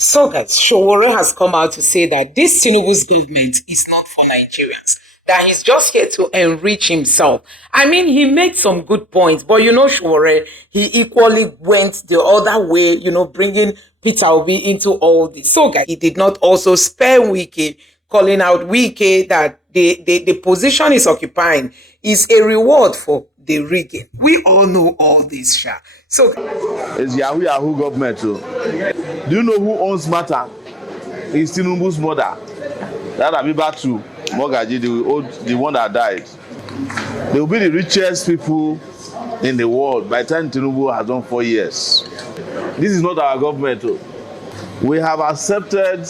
So guys, Sowore has come out to say that this Tinubu's government is not for Nigerians. That he's just here to enrich himself. I mean, he made some good points, but Sowore, he equally went the other way, bringing Peter Obi into all this. So guys, he did not also spare Wike, calling out Wike that the position he's occupying is a reward for the rigging. We all know all this, Sha. So it's Yahoo government too. Do you know who owns Matter? It's Tinubu's mother. That Abiba too. Mogaji, the one that died. They will be the richest people in the world by the time Tinubu has done 4 years. This is not our government too. We have accepted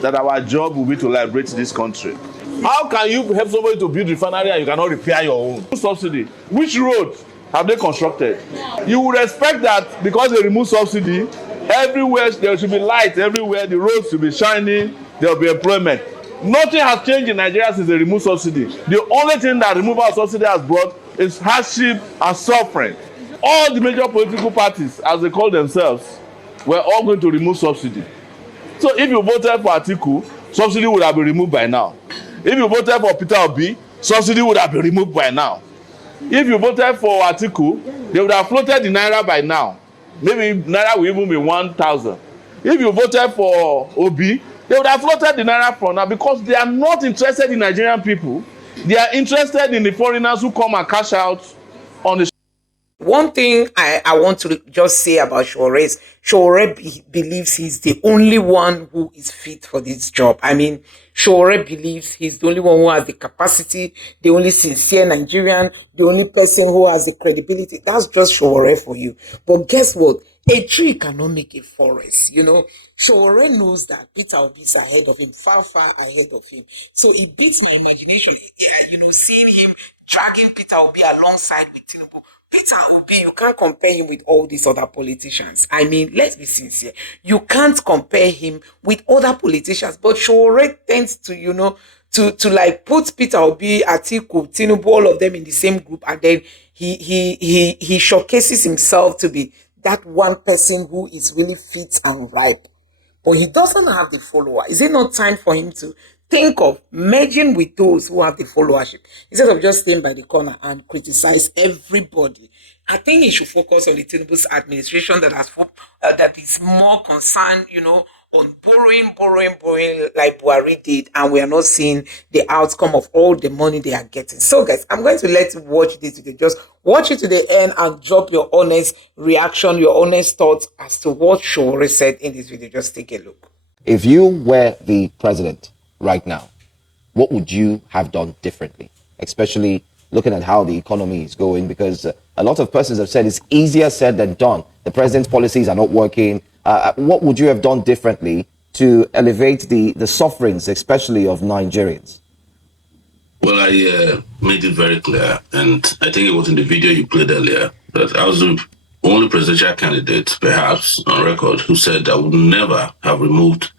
that our job will be to liberate this country. How can you help somebody to build refinery and you cannot repair your own? Subsidy. Which road have they constructed? You would expect that because they remove subsidy, everywhere there should be light, everywhere the roads should be shining, there will be employment. Nothing has changed in Nigeria since they removed subsidy. The only thing that removal of subsidy has brought is hardship and suffering. All the major political parties, as they call themselves, were all going to remove subsidy. So if you voted for Atiku, subsidy would have been removed by now. If you voted for Peter Obi, subsidy would have been removed by now. If you voted for Atiku, they would have floated the naira by now. Maybe naira will even be 1,000. If you voted for Obi, they would have floated the naira for now because they are not interested in Nigerian people. They are interested in the foreigners who come and cash out on the. One thing I want to just say about Sowore is Sowore believes he's the only one who is fit for this job. I mean, Sowore believes he's the only one who has the capacity, the only sincere Nigerian, the only person who has the credibility. That's just Sowore for you. But guess what? A tree cannot make a forest, Sowore knows that Peter Obi is ahead of him, far, far ahead of him. So it beats my imagination, seeing him dragging Peter Obi alongside with Tinubu. Peter Obi, you can't compare him with all these other politicians. I mean, let's be sincere. You can't compare him with other politicians. But Sowore tends to, to like put Peter Obi, Atiku, Tinubu, all of them in the same group, and then he showcases himself to be that one person who is really fit and ripe. But he doesn't have the follower. Is it not time for him to think of merging with those who have the followership instead of just staying by the corner and criticize everybody? I think he should focus on the Tinubu's administration that is more concerned, on borrowing like Buhari did, and we are not seeing the outcome of all the money they are getting. So guys, I'm going to let you watch this video. Just watch it to the end and drop your honest reaction, your honest thoughts as to what Sowore said in this video. Just take a look. If you were the president right now, what would you have done differently? Especially looking at how the economy is going, because a lot of persons have said it's easier said than done. The president's policies are not working. What would you have done differently to elevate the sufferings, especially of Nigerians? Well, I made it very clear, and I think it was in the video you played earlier, that I was the only presidential candidate, perhaps, on record, who said I would never have removed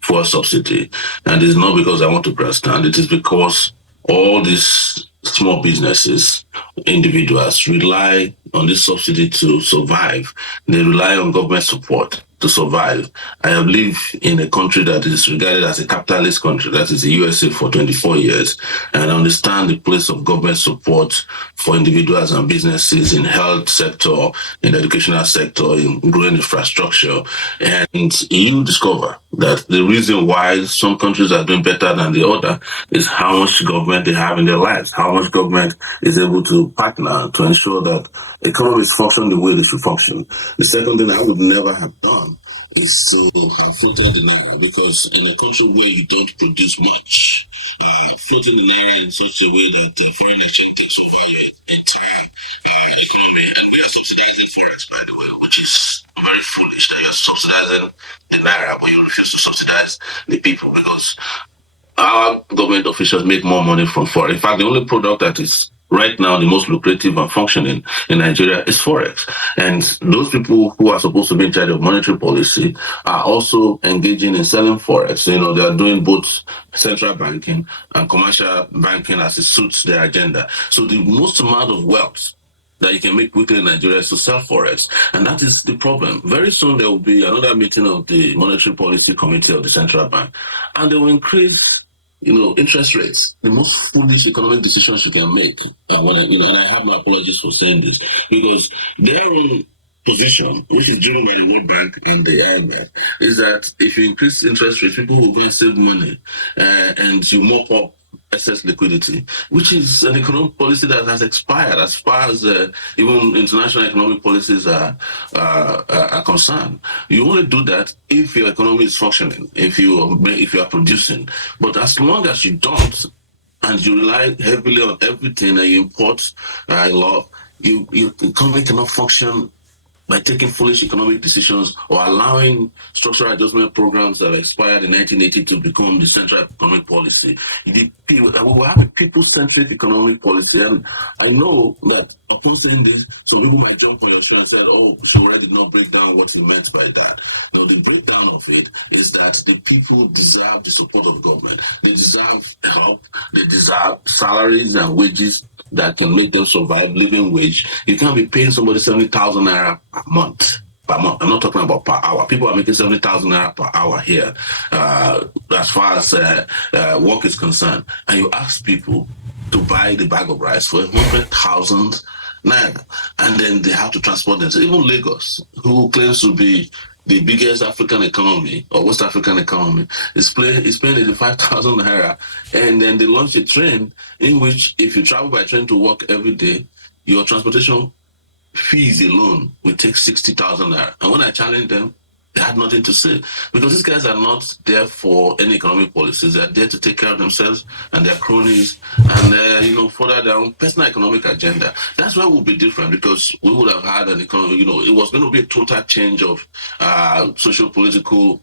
fuel subsidy. And it's not because I want to grandstand, it is because all these small businesses, individuals, rely on this subsidy to survive. They rely on government support to survive. I have lived in a country that is regarded as a capitalist country, that is the USA, for 24 years, and I understand the place of government support for individuals and businesses in health sector, in the educational sector, in growing infrastructure. And you discover that the reason why some countries are doing better than the other is how much government they have in their lives, how much government is able to partner to ensure that economies function the way they should function. The second thing I would never have done is to have floated the naira, because in a country where you don't produce much, floating the naira in such a way that foreign exchange takes over your entire economy, and we are subsidizing forex, by the way, which is very foolish that you're subsidizing the naira, but you refuse to subsidize the people, because our government officials make more money from forex. In fact, the only product that is right now the most lucrative and functioning in Nigeria is forex. And those people who are supposed to be in charge of monetary policy are also engaging in selling forex. They are doing both central banking and commercial banking as it suits their agenda. So the most amount of wealth that you can make weekly Nigerians to sell forex. And that is the problem. Very soon there will be another meeting of the Monetary Policy Committee of the Central Bank, and they will increase interest rates, the most foolish economic decisions you can make. And I have my apologies for saying this, because their own position, which is driven by the World Bank and the IMF, is that if you increase interest rates, people will go and save money, and you mop up excess liquidity, which is an economic policy that has expired as far as even international economic policies are concerned. You only do that if your economy is functioning, if you are producing. But as long as you don't, and you rely heavily on everything, and you import a lot, your economy cannot function by taking foolish economic decisions or allowing structural adjustment programs that expired in 1980 to become the central economic policy. We have a people-centric economic policy, and I know that upon saying this, some people might jump on your show and say, "Oh, Sowore did not break down what he meant by that." The breakdown of it is that the people deserve the support of government. They deserve help. They deserve salaries and wages that can make them survive, living wage. You can't be paying somebody 70,000 naira per month. I'm not talking about per hour. People are making 70,000 naira per hour here, as far as work is concerned. And you ask people to buy the bag of rice for 100,000 naira, and then they have to transport them. So even Lagos, who claims to be the biggest African economy or West African economy, is paying 85,000 naira, and then they launch a train in which, if you travel by train to work every day, your transportation fees alone will take 60,000 naira. And when I challenged them, they had nothing to say, because these guys are not there for any economic policies. They are there to take care of themselves and their cronies, and further their own personal economic agenda. That's where we'll be different, because we would have had an economy. It was going to be a total change of social political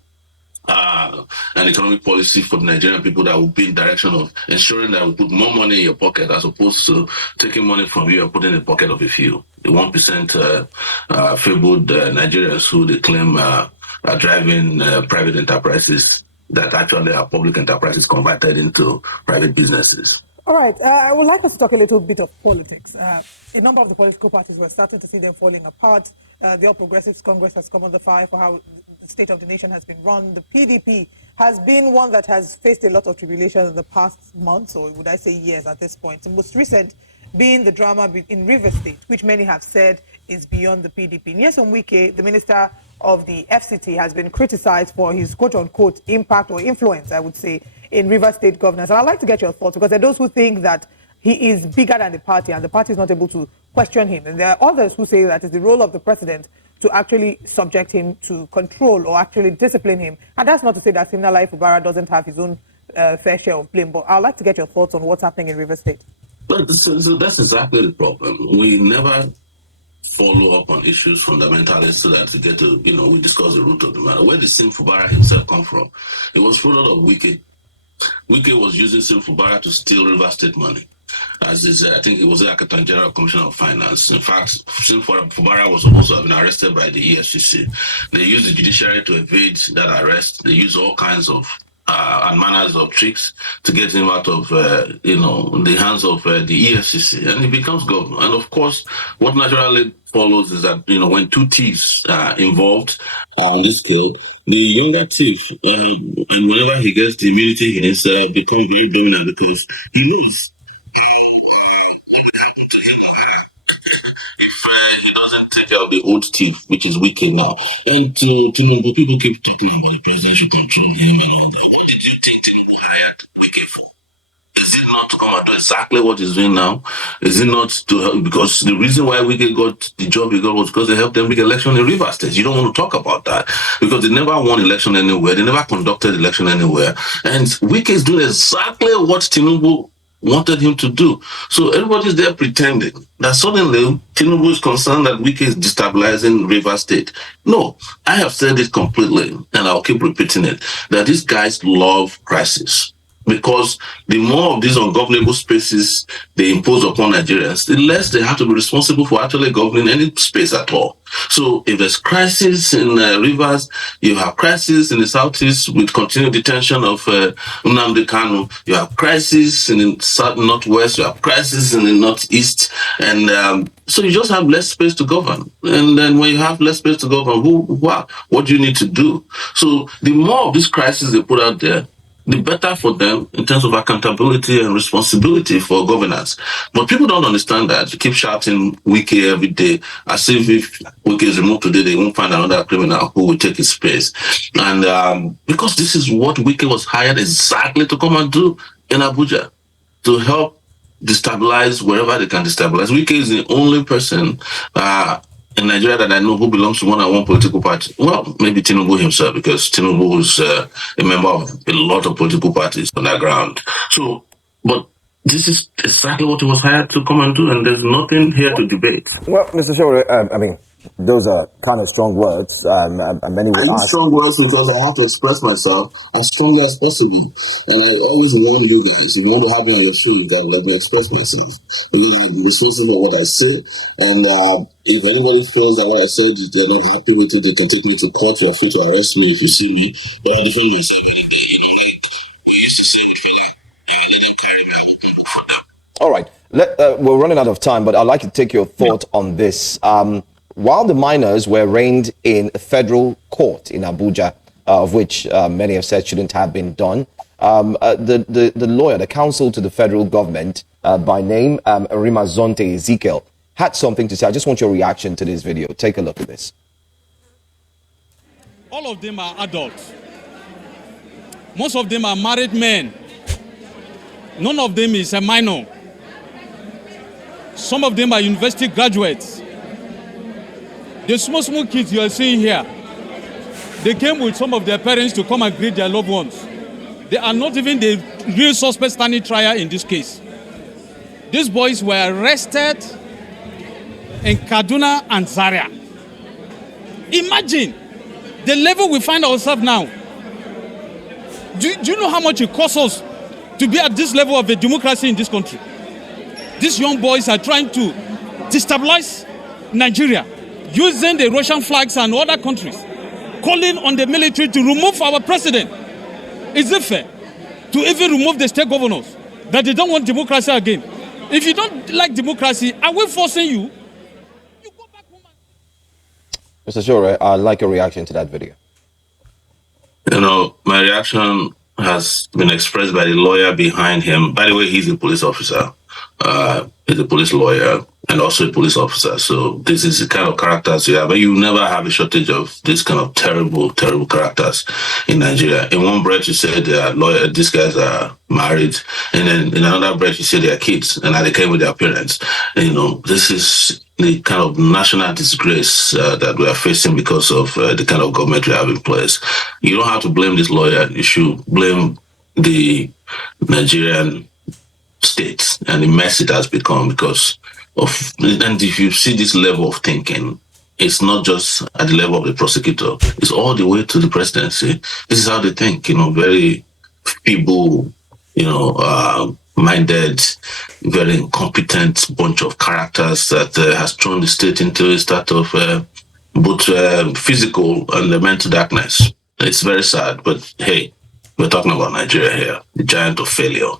and economic policy for the Nigerian people that would be in direction of ensuring that we put more money in your pocket, as opposed to taking money from you and putting in the pocket of a few. The 1% fabled Nigerians who they claim are driving private enterprises that actually are public enterprises converted into private businesses. All right. I would like us to talk a little bit of politics. A number of the political parties, we're starting to see them falling apart. The All Progressives Congress has come under fire for how the state of the nation has been run. The PDP has been one that has faced a lot of tribulation in the past months, or would I say years at this point. The most recent being the drama in Rivers State, which many have said is beyond the PDP. Nyesom Wike, the Minister of the FCT, has been criticized for his quote-unquote impact or influence, I would say, in Rivers State governance. And I'd like to get your thoughts, because there are those who think that he is bigger than the party and the party is not able to question him. And there are others who say that it's the role of the president to actually subject him to control or actually discipline him. And that's not to say that Siminalayi Fubara doesn't have his own fair share of blame, but I'd like to get your thoughts on what's happening in Rivers State. But so that's exactly the problem. We never follow up on issues fundamentally, so that to get to, we discuss the root of the matter. Where did Sim Fubara himself come from? It was product of Wike. Wike was using Sim Fubara to steal River State money. As is, I think it was the Accountant General Commissioner of Finance. In fact, Sim Fubara was supposed to have been arrested by the EFCC. They used the judiciary to evade that arrest. They used all kinds of and manners of tricks to get him out of, the hands of the EFCC, and he becomes governor. And of course, what naturally follows is that, when two thieves are involved on this scale, the younger thief, and whenever he gets the immunity, he has become very dominant, because he knows he doesn't take care of the old thief, which is Wike now. And Tinubu, people keep talking about the president should control him and all that. What did you think Tinubu hired Wike for? Is it not to come and do exactly what he's doing now? Is it not to help? Because the reason why Wike got the job he got was because they helped them make election in Rivers State. You don't want to talk about that, because they never won election anywhere. They never conducted election anywhere. And Wike is doing exactly what Tinubu wanted him to do. So everybody's there pretending that suddenly Tinubu is concerned that Wike is destabilizing Rivers State. No, I have said it completely, and I'll keep repeating it, that these guys love crisis. because the more of these ungovernable spaces they impose upon Nigerians, the less they have to be responsible for actually governing any space at all. So if there's crisis in rivers, you have crisis in the southeast with continued detention of Nnamdi Kanu, you have crisis in the south northwest, you have crisis in the northeast, and so you just have less space to govern. And then when you have less space to govern, what do you need to do? So the more of these crises they put out there, the better for them in terms of accountability and responsibility for governance. But people don't understand that. You keep shouting Wike every day, as if Wike is removed today, they won't find another criminal who will take his space. And because this is what Wike was hired exactly to come and do in Abuja, to help destabilize wherever they can destabilize. Wike is the only person in Nigeria that I know who belongs to more than one political party. Well, maybe Tinubu himself, because Tinubu is a member of a lot of political parties on that ground. So, but this is exactly what he was hired to come and do, and there's nothing here to debate. Well, Mr. Sowore, I mean, those are kind of strong words, and many would ask. Strong words because I have to express myself as strongly as possible. And I always warn you guys, if you want to have me on your feet, then let me express myself. Because I'm listening to what I say, and if anybody feels that what I said, they're not happy with it, they can take me to court or to arrest me if you see me. But I'll defend myself. We used to say before that if you didn't carry me, I would look for them. All right. We're running out of time, but I'd like to take your thought on this. While the miners were arraigned in a federal court in Abuja, of which many have said shouldn't have been done, the lawyer, the counsel to the federal government, by name Arimazonte Ezekiel, had something to say. I just want your reaction to this video. Take a look at this. All of them are adults. Most of them are married men. None of them is a minor. Some of them are university graduates. The small kids you are seeing here, they came with some of their parents to come and greet their loved ones. They are not even the real suspect standing trial in this case. These boys were arrested in Kaduna and Zaria. Imagine the level we find ourselves now. Do you know how much it costs us to be at this level of a democracy in this country? These young boys are trying to destabilize Nigeria, using the Russian flags and other countries, calling on the military to remove our president. Is it fair to even remove the state governors that they don't want democracy again? If you don't like democracy, are we forcing you? You go back home. Mr. Sowore, I'd like a reaction to that video. You know, my reaction has been expressed by the lawyer behind him. By the way, he's a police officer. He's a police lawyer and also a police officer. So this is the kind of characters you have. But you never have a shortage of this kind of terrible, terrible characters in Nigeria. In one breath, you said they are lawyer, these guys are married. And then in another breath, you say they are kids and they came with their parents. And, you know, this is the kind of national disgrace that we are facing because of the kind of government we have in place. You don't have to blame this lawyer. You should blame the Nigerian state and the mess it has become because of, and if you see this level of thinking, it's not just at the level of the prosecutor, it's all the way to the presidency. This is how they think, you know, very feeble, you know, minded, very incompetent bunch of characters that has thrown the state into a state of both physical and mental darkness. It's very sad, but hey, we're talking about Nigeria here, the giant of failure.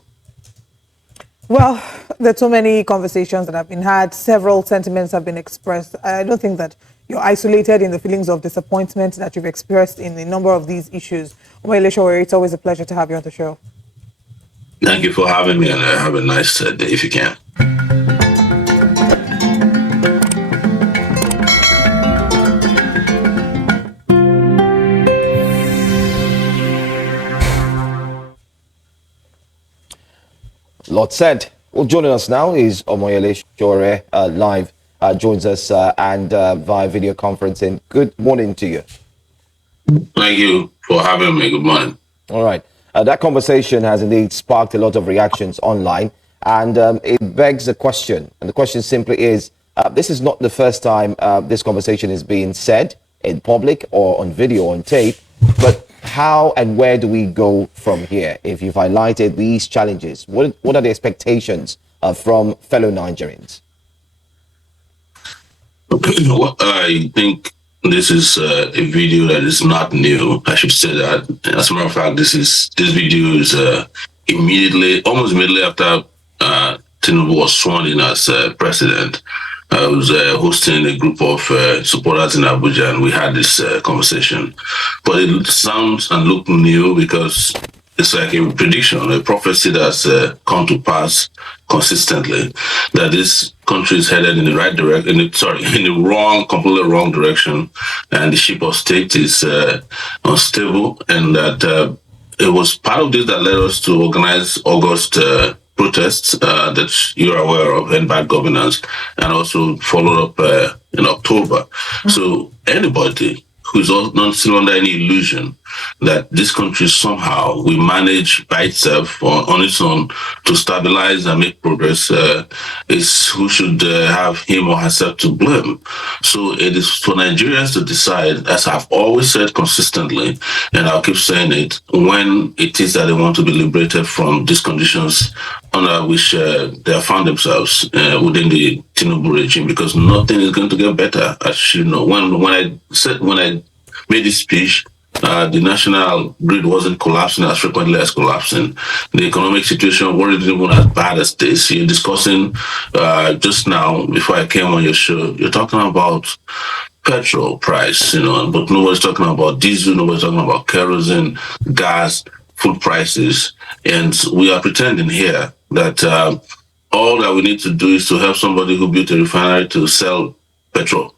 Well, there are so many conversations that have been had. Several sentiments have been expressed. I don't think that you're isolated in the feelings of disappointment that you've expressed in a number of these issues. Sowore, it's always a pleasure to have you on the show. Thank you for having me, and have a nice day if you can. Lot said. Well, joining us now is Omoyele Sowore, live, joins us and via video conferencing. Good morning to you. Thank you for having me. Good morning. All right. That conversation has indeed sparked a lot of reactions online, and it begs a question. And the question simply is, this is not the first time this conversation is being said in public or on video, on tape, but how and where do we go from here? If you've highlighted these challenges, what are the expectations from fellow Nigerians? Well, I think this is a video that is not new. I should say that. As a matter of fact, this video is almost immediately after Tinubu was sworn in as president. I was hosting a group of supporters in Abuja, and we had this conversation. But it sounds and look new because it's like a prediction, a prophecy that's come to pass consistently, that this country is headed in the right direction, in the completely wrong direction, and the ship of state is unstable, and that it was part of this that led us to organize August protests that you're aware of, and bad governance, and also followed up in October. So anybody who's not still under any illusion that this country somehow will manage by itself on its own to stabilize and make progress is who should have him or herself to blame. So it is for Nigerians to decide, as I've always said consistently, and I'll keep saying it, when it is that they want to be liberated from these conditions under which they have found themselves within the Tinubu regime, because nothing is going to get better. As you know, when I made this speech, the national grid wasn't collapsing as frequently as collapsing. The economic situation wasn't even as bad as this. You're discussing just now, before I came on your show, you're talking about petrol price, but nobody's talking about diesel, nobody's talking about kerosene, gas, food prices. And we are pretending here that all that we need to do is to help somebody who built a refinery to sell petrol.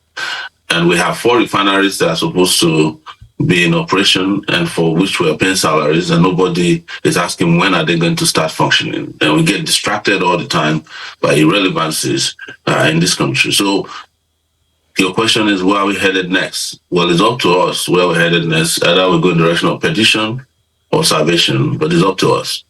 And we have 4 refineries that are supposed to be in operation and for which we are paying salaries, and nobody is asking when are they going to start functioning. And we get distracted all the time by irrelevancies in this country. So your question is, where are we headed next? Well, it's up to us where we're headed next. Either we go in the direction of petition or salvation, but it's up to us.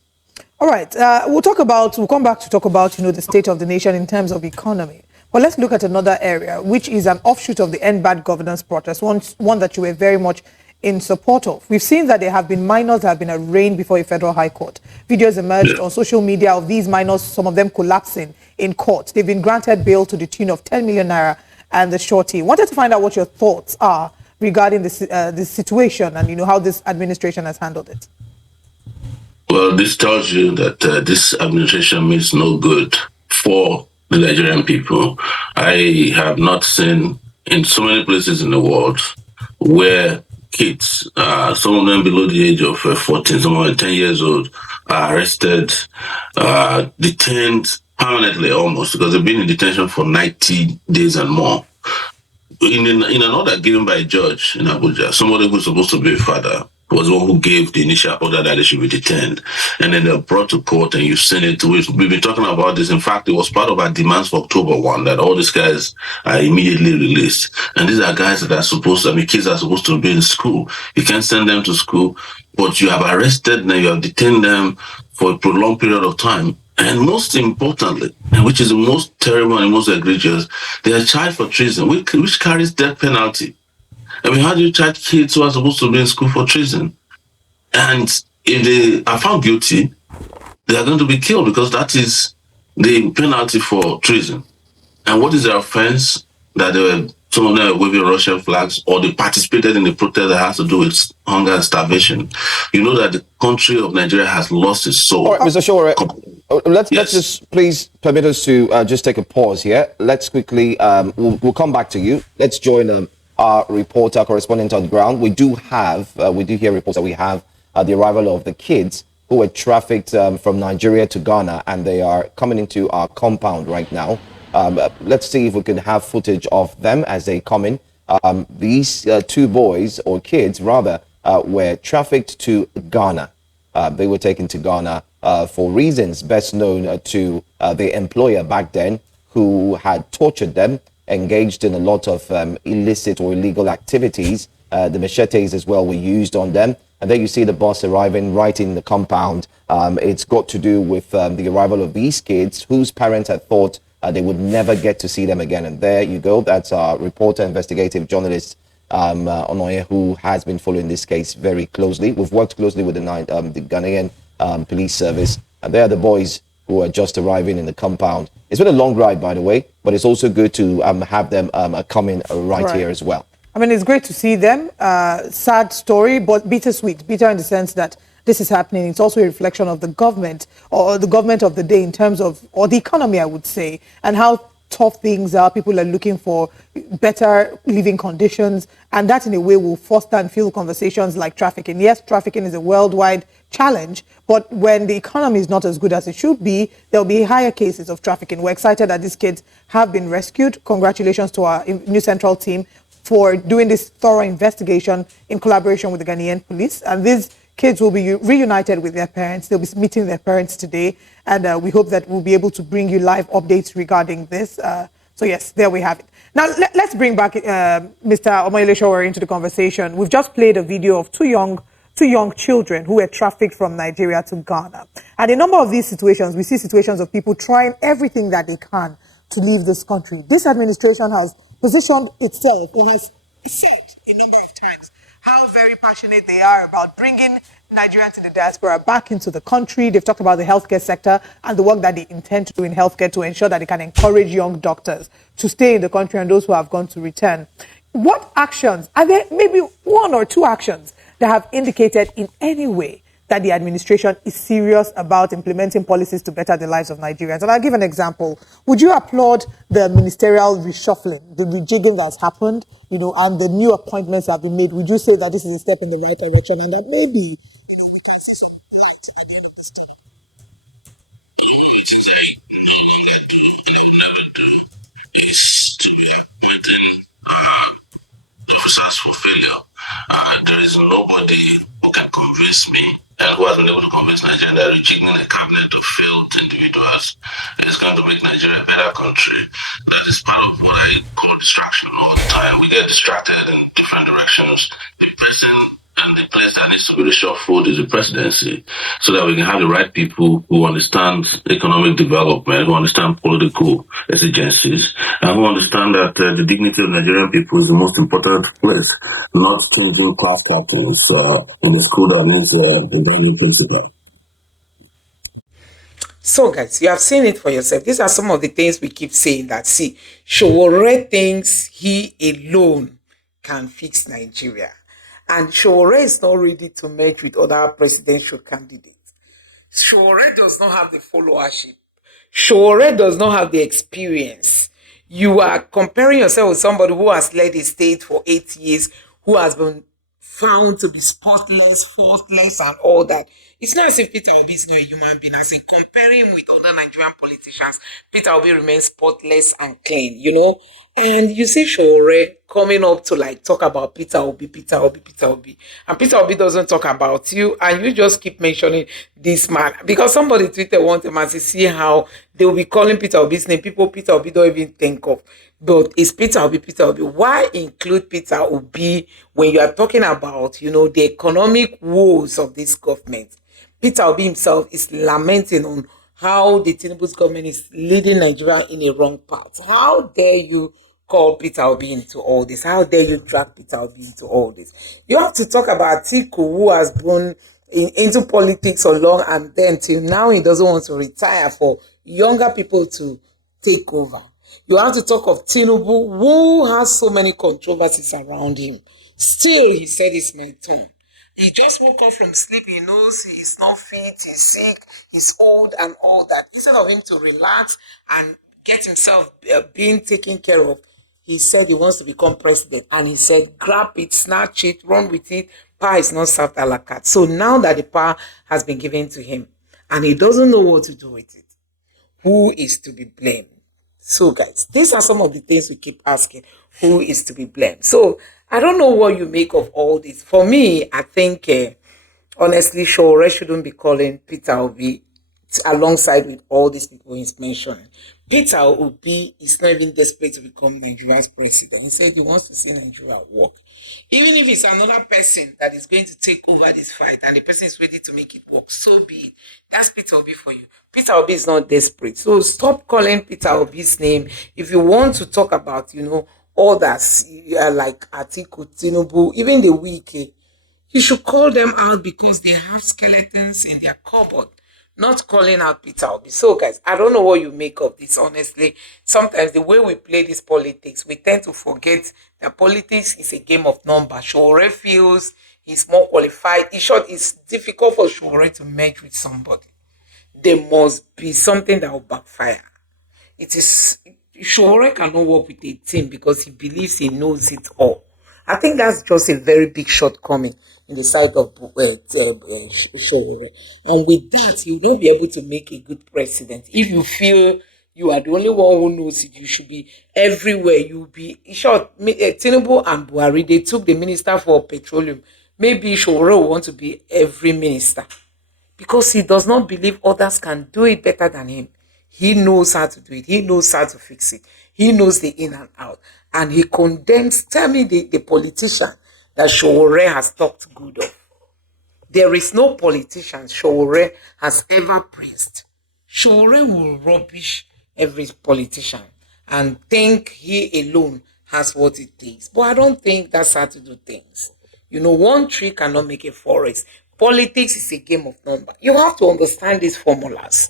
All right. We'll come back to talk about, the state of the nation in terms of economy. But let's look at another area, which is an offshoot of the End Bad Governance protest, one that you were very much in support of. We've seen that there have been minors that have been arraigned before a federal high court. Videos emerged on social media of these minors, some of them collapsing in court. They've been granted bail to the tune of 10 million naira and the shorty. Wanted to find out what your thoughts are regarding this situation and, how this administration has handled it. Well, this tells you that this administration means no good for the Nigerian people. I have not seen in so many places in the world where kids, some of them below the age of 14, some of them 10 years old, are arrested, detained permanently almost, because they've been in detention for 90 days and more. In an order given by a judge in Abuja, somebody who's supposed to be a father was the one who gave the initial order that they should be detained. And then they're brought to court, and you've seen it. We've been talking about this. In fact, it was part of our demands for October 1 that all these guys are immediately released. And these are guys that are kids are supposed to be in school. You can't send them to school, but you have arrested them, you have detained them for a prolonged period of time. And most importantly, and which is the most terrible and most egregious, they are charged for treason, which carries death penalty. I mean, how do you charge kids who are supposed to be in school for treason? And if they are found guilty, they are going to be killed, because that is the penalty for treason. And what is their offense? That some of them were waving Russian flags, or they participated in the protest that has to do with hunger and starvation. You know that the country of Nigeria has lost its soul. All right, Mr. Sowore, let's just please permit us to just take a pause here. Let's quickly, we'll come back to you. Let's join our reporter, correspondent on the ground. We do hear reports that we have the arrival of the kids who were trafficked from Nigeria to Ghana, and they are coming into our compound right now. Let's see if we can have footage of them as they come in. These 2 boys, or kids rather, were trafficked to Ghana. They were taken to Ghana for reasons best known to their employer back then, who had tortured them, engaged in a lot of illicit or illegal activities. The machetes as well were used on them. And then you see the bus arriving right in the compound. It's got to do with the arrival of these kids whose parents had thought they would never get to see them again. And there you go. That's our reporter, investigative journalist, Onoye, who has been following this case very closely. We've worked closely with the Ghanaian police service, and they are the boys who are just arriving in the compound. It's been a long ride, by the way, but it's also good to have them come in right here as well. I mean, it's great to see them. Sad story, but bittersweet. Bitter in the sense that this is happening. It's also a reflection of the government, or the government of the day in terms of, or the economy, I would say, and how tough things are. People are looking for better living conditions, and that in a way will foster and fuel conversations like trafficking. Yes, trafficking is a worldwide challenge, but when the economy is not as good as it should be, there'll be higher cases of trafficking. We're excited that these kids have been rescued. Congratulations to our new central team for doing this thorough investigation in collaboration with the Ghanaian police. And these kids will be reunited with their parents. They'll be meeting their parents today. And we hope that we'll be able to bring you live updates regarding this. So yes, there we have it. Now, let's bring back Mr. Omoyele Sowore into the conversation. We've just played a video of two young children who were trafficked from Nigeria to Ghana. And in a number of these situations, we see situations of people trying everything that they can to leave this country. This administration has positioned itself, or has said a number of times, how very passionate they are about bringing Nigerians in the diaspora back into the country. They've talked about the healthcare sector and the work that they intend to do in healthcare to ensure that they can encourage young doctors to stay in the country and those who have gone to return. What actions, are there maybe one or two actions that have indicated in any way that the administration is serious about implementing policies to better the lives of Nigerians? And I'll give an example. Would you applaud the ministerial reshuffling, the rejigging that's happened, and the new appointments that have been made? Would you say that this is a step in the right direction and that maybe successful failure. There is nobody who can convince me and who has been able to convince Nigeria that rejecting a cabinet of failed individuals is going to make Nigeria a better country. That is part of what I call distraction all the time. We get distracted in different directions. The person and the place that needs to be reshuffled is the presidency, so that we can have the right people who understand economic development, who understand political exigencies, and who understand that the dignity of Nigerian people is the most important place, not changing class captains in the school that needs the very principle. So, guys, you have seen it for yourself. These are some of the things we keep saying that, see, Sowore thinks he alone can fix Nigeria. And Sowore is not ready to merge with other presidential candidates. Sowore does not have the followership. Sowore does not have the experience. You are comparing yourself with somebody who has led the state for 8 years, who has been found to be spotless, faultless, and all that. It's not as if Peter Obi is not a human being. As in comparing him with other Nigerian politicians, Peter Obi remains spotless and clean. And you see Sowore coming up to talk about Peter Obi. And Peter Obi doesn't talk about you, and you just keep mentioning this man. Because somebody tweeted one time and see how they will be calling Peter Obi's name. People Peter Obi don't even think of. But it's Peter Obi. Why include Peter Obi when you are talking about, the economic woes of this government? Peter Obi himself is lamenting on how the Tinubu's government is leading Nigeria in a wrong path. How dare you call Peter Obi into all this? How dare you drag Peter Obi into all this? You have to talk about Atiku, who has gone into politics so long, and then till now he doesn't want to retire for younger people to take over. You have to talk of Tinubu, who has so many controversies around him. Still, he said it's my turn. He just woke up from sleep. He knows he's not fit, he's sick, he's old and all that. Instead of him to relax and get himself being taken care of, he said he wants to become president. And he said, grab it, snatch it, run with it. Power is not served a la carte. So now that the power has been given to him and he doesn't know what to do with it, who is to be blamed? So, guys, these are some of the things we keep asking. Who is to be blamed? So, I don't know what you make of all this. For me, I think, honestly, Sowore shouldn't be calling Peter Obi alongside with all these people he's mentioning. Peter Obi is not even desperate to become Nigeria's president. He said he wants to see Nigeria work. Even if it's another person that is going to take over this fight and the person is ready to make it work, so be it. That's Peter Obi for you. Peter Obi is not desperate. So stop calling Peter Obi's name. If you want to talk about, others, like Atiku, Tinubu, even the Wike, you should call them out because they have skeletons in their cupboard, not calling out Peter Obi. So, guys, I don't know what you make of this, honestly. Sometimes the way we play this politics, we tend to forget that politics is a game of numbers. Sowore feels he's more qualified. In short, it's difficult for Sowore to merge with somebody. There must be something that will backfire. It is Sowore cannot work with a team because he believes he knows it all. I think that's just a very big shortcoming in the side of Sowore. And with that, you will not be able to make a good president. If you feel you are the only one who knows it, you should be everywhere. You'll be, in short, Tinubu and Buhari, they took the minister for petroleum. Maybe Sowore will want to be every minister because he does not believe others can do it better than him. He knows how to do it. He knows how to fix it. He knows the in and out. And he condemns, tell me the politician that Sowore has talked good of. There is no politician Sowore has ever praised. Sowore will rubbish every politician and think he alone has what it takes. But I don't think that's how to do things. You know, one tree cannot make a forest. Politics is a game of numbers. You have to understand these formulas,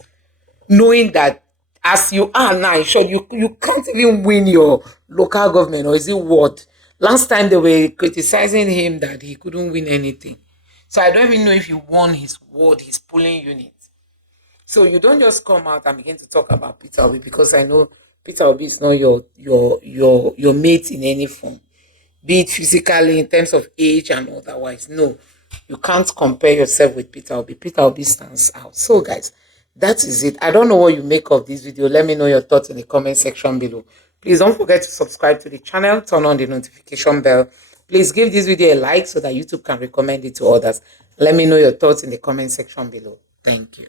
knowing that as you are now, sure, you can't even win your local government, or is it ward? Last time they were criticizing him that he couldn't win anything. So I don't even know if he won his ward, his polling unit. So you don't just come out and begin to talk about Peter Obi, because I know Peter Obi is not your mate in any form, be it physically, in terms of age and otherwise. No, you can't compare yourself with Peter Obi. Peter Obi stands out. So guys, that is it. I don't know what you make of this video. Let me know your thoughts in the comment section below. Please don't forget to subscribe to the channel, turn on the notification bell. Please give this video a like so that YouTube can recommend it to others. Let me know your thoughts in the comment section below. Thank you.